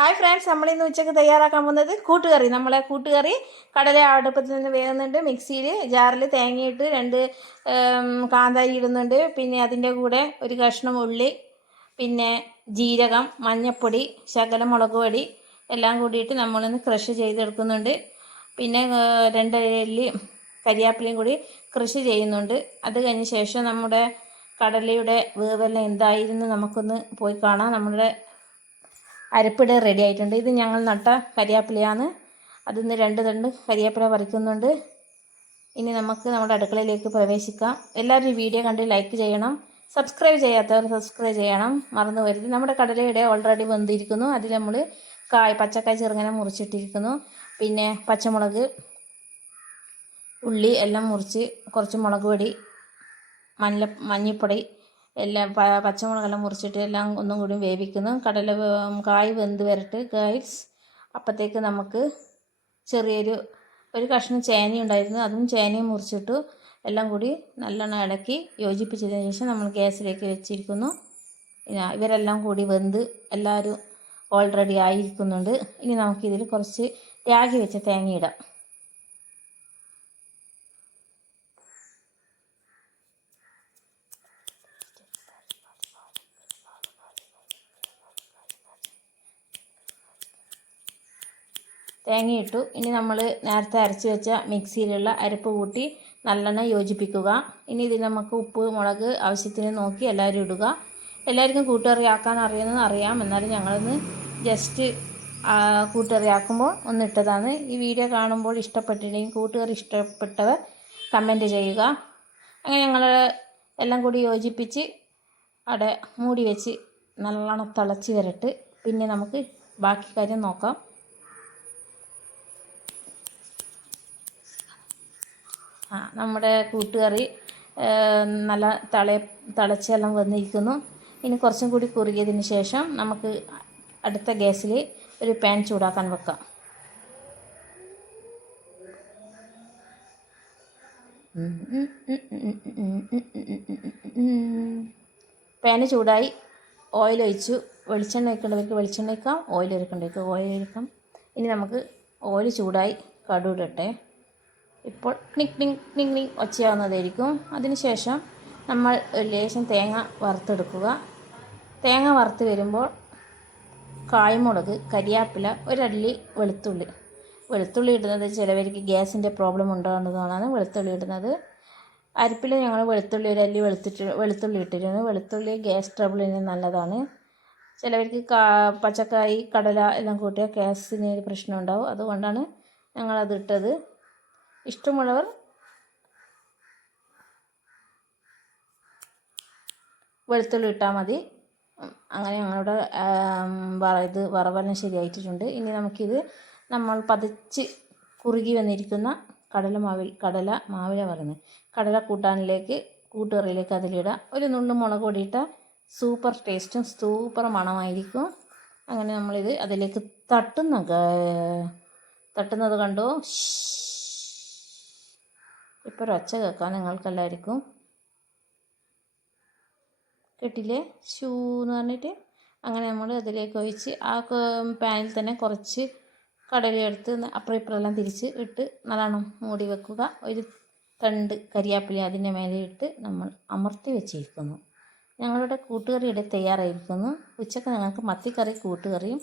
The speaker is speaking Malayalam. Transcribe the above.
ഹായ് ഫ്രണ്ട്സ്, നമ്മളിന്ന് ഉച്ചയ്ക്ക് തയ്യാറാക്കാൻ പോകുന്നത് കൂട്ടുകറി. നമ്മളെ കൂട്ടുകറി കടല അടുപ്പത്തിൽ നിന്ന് വേകുന്നുണ്ട്. മിക്സിയിൽ ജാറിൽ തേങ്ങയിട്ട് 2 കാന്താരി ഇടുന്നുണ്ട്. പിന്നെ അതിൻ്റെ കൂടെ ഒരു കഷ്ണം ഉള്ളി, പിന്നെ ജീരകം, മഞ്ഞൾപ്പൊടി, ശകലം മുളക് പൊടി എല്ലാം കൂടിയിട്ട് നമ്മളൊന്ന് ക്രഷ് ചെയ്തെടുക്കുന്നുണ്ട്. പിന്നെ 2 അല്ലി കരിയാപ്പിലയും കൂടി ക്രഷ് ചെയ്യുന്നുണ്ട്. അത് കഴിഞ്ഞ ശേഷം നമ്മുടെ കടലയുടെ വേവെല്ലാം എന്തായിരുന്നു നമുക്കൊന്ന് പോയി കാണാം. നമ്മുടെ അരപ്പിട റെഡി ആയിട്ടുണ്ട്. ഇത് ഞങ്ങൾ നട്ട കരിയാപ്പിലയാണ്. അതിന്ന് 2 തണ്ട് കരിയാപ്പില പറിക്കുന്നുണ്ട്. ഇനി നമുക്ക് നമ്മുടെ അടുക്കളയിലേക്ക് പ്രവേശിക്കാം. എല്ലാവരും ഈ വീഡിയോ കണ്ട് ലൈക്ക് ചെയ്യണം. സബ്സ്ക്രൈബ് ചെയ്യാത്തവർ സബ്സ്ക്രൈബ് ചെയ്യണം, മറന്നു വരുത്. നമ്മുടെ കടലയുടെ ഓൾറെഡി വെന്തിരിക്കുന്നു. അതിൽ നമ്മൾ പച്ചക്കായ് ചെറുങ്ങനെ മുറിച്ചിട്ടിരിക്കുന്നു. പിന്നെ പച്ചമുളക്, ഉള്ളി എല്ലാം മുറിച്ച്, കുറച്ച് മുളക് പൊടി, മഞ്ഞൾപ്പൊടി എല്ലാം പച്ചമുളകെല്ലാം മുറിച്ചിട്ട് എല്ലാം ഒന്നും കൂടി വേവിക്കുന്നു. കായ് വെന്ത് വരട്ട് ഗൈസ്. അപ്പോഴത്തേക്ക് നമുക്ക് ഒരു കഷ്ണം ചേന ഉണ്ടായിരുന്നു. അതും ചേനയും മുറിച്ചിട്ടു എല്ലാം കൂടി നല്ലോണം ഇളക്കി യോജിപ്പിച്ചതിന് ശേഷം നമ്മൾ ഗ്യാസിലേക്ക് വെച്ചിരിക്കുന്നു. ഇവരെല്ലാം കൂടി വെന്ത് എല്ലാവരും ഓൾറെഡി ആയിരിക്കുന്നുണ്ട്. ഇനി നമുക്കിതിൽ കുറച്ച് രാഗി വെച്ച തേങ്ങ ഇടാം. തേങ്ങയിട്ടു. ഇനി നമ്മൾ നേരത്തെ അരച്ച് വെച്ച മിക്സിയിലുള്ള അരപ്പ് കൂട്ടി നല്ലോണം യോജിപ്പിക്കുക. ഇനി ഇതിൽ നമുക്ക് ഉപ്പ്, മുളക് ആവശ്യത്തിന് നോക്കി എല്ലാവരും ഇടുക. എല്ലാവർക്കും കൂട്ടുകറി ആക്കാൻ അറിയുന്നത് അറിയാം, എന്നാലും ഞങ്ങളൊന്ന് ജസ്റ്റ് കൂട്ടുകറി ആക്കുമ്പോൾ ഒന്നിട്ടതാണ്. ഈ വീഡിയോ കാണുമ്പോൾ ഇഷ്ടപ്പെട്ടില്ലെങ്കിൽ കൂട്ടുകറി ഇഷ്ടപ്പെട്ടവർ കമൻറ്റ് ചെയ്യുക. അങ്ങനെ ഞങ്ങൾ എല്ലാം കൂടി യോജിപ്പിച്ച് അവിടെ മൂടി വെച്ച് നല്ലോണം തിളച്ച് വരട്ട്. പിന്നെ നമുക്ക് ബാക്കി കാര്യം നോക്കാം. നമ്മുടെ കൂട്ടുകറി നല്ല തിളച്ചെല്ലാം വന്നിരിക്കുന്നു. ഇനി കുറച്ചും കൂടി കുറുകിയതിന് ശേഷം നമുക്ക് അടുത്ത ഗ്യാസിൽ ഒരു പാൻ ചൂടാക്കാൻ വെക്കാം. പാന് ചൂടായി, ഓയിൽ ഒഴിച്ചു. വെളിച്ചെണ്ണ ഒഴിക്കേണ്ടവർക്ക് വെളിച്ചെണ്ണ ഒഴിക്കാം, ഓയിൽ ഒഴിക്കേണ്ടവർക്ക് ഓയിൽ ഒഴിക്കാം. ഇനി നമുക്ക് ഓയിൽ ചൂടായി, കടുക് ഇടട്ടെ. ഇപ്പോൾ ക്ലിക് ക്ലിക് ക്ലിക് ക്ലിക് ഒച്ചയാവുന്നതായിരിക്കും. അതിനുശേഷം നമ്മൾ ലേശം തേങ്ങ വറുത്തെടുക്കുക. തേങ്ങ വറുത്ത് വരുമ്പോൾ കായ്മുളക്, കരിയാപ്പില, ഒരല്ലി വെളുത്തുള്ളി ഇടുന്നത് ചിലവർക്ക് ഗ്യാസിൻ്റെ പ്രോബ്ലം ഉണ്ടാകുന്നതാണ് വെളുത്തുള്ളി ഇടുന്നത്. അരിപ്പിൽ ഞങ്ങൾ ഒരല്ലി വെളുത്തുള്ളി ഇട്ടിരുന്നു. വെളുത്തുള്ളി ഗ്യാസ് ട്രബിളിന് നല്ലതാണ്. ചിലവർക്ക് പച്ചക്കായ്, കടല എല്ലാം കൂട്ടിയാൽ ഗ്യാസിന് പ്രശ്നം ഉണ്ടാവും. അതുകൊണ്ടാണ് ഞങ്ങളത് ഇട്ടത്. ഇഷ്ടമുള്ളവർ വെളുത്തുള്ളി ഇട്ടാൽ മതി. അങ്ങനെ ഞങ്ങളുടെ വറവെല്ലാം ശരിയായിട്ടുണ്ട്. ഇനി നമുക്കിത് നമ്മൾ പതിച്ച് കുറുകി വന്നിരിക്കുന്ന കടല കൂട്ടുകറിയിലേക്ക് അതിലിടാം. ഒരു നുള്ളു മുളക് പൊടി ഇട്ടാൽ സൂപ്പർ ടേസ്റ്റും സൂപ്പർ മണമായിരിക്കും. അങ്ങനെ നമ്മളിത് അതിലേക്ക് തട്ടുന്നത് കണ്ടോ? ഇപ്പോൾ ഒച്ച കേൾക്കാം നിങ്ങൾക്കെല്ലാവർക്കും. കേട്ടില്ലേ? ഷൂ എന്ന് പറഞ്ഞിട്ട്. അങ്ങനെ നമ്മൾ അതിലേക്ക് ഒഴിച്ച് പാനിൽ തന്നെ കുറച്ച് കടലയെടുത്ത് അപ്പുറം ഇപ്പുറമെല്ലാം തിരിച്ച് ഇട്ട് നല്ലോണം മൂടി വെക്കുക. ഒരു തണ്ട് കരിയാപ്പില അതിൻ്റെ മേലെ ഇട്ട് നമ്മൾ അമർത്തി വെച്ചിരിക്കുന്നു. ഞങ്ങളുടെ കൂട്ടുകറി ഇവിടെ തയ്യാറായിരിക്കുന്നു. ഉച്ചക്ക് ഞങ്ങൾക്ക് മത്തിക്കറി, കൂട്ടുകറിയും,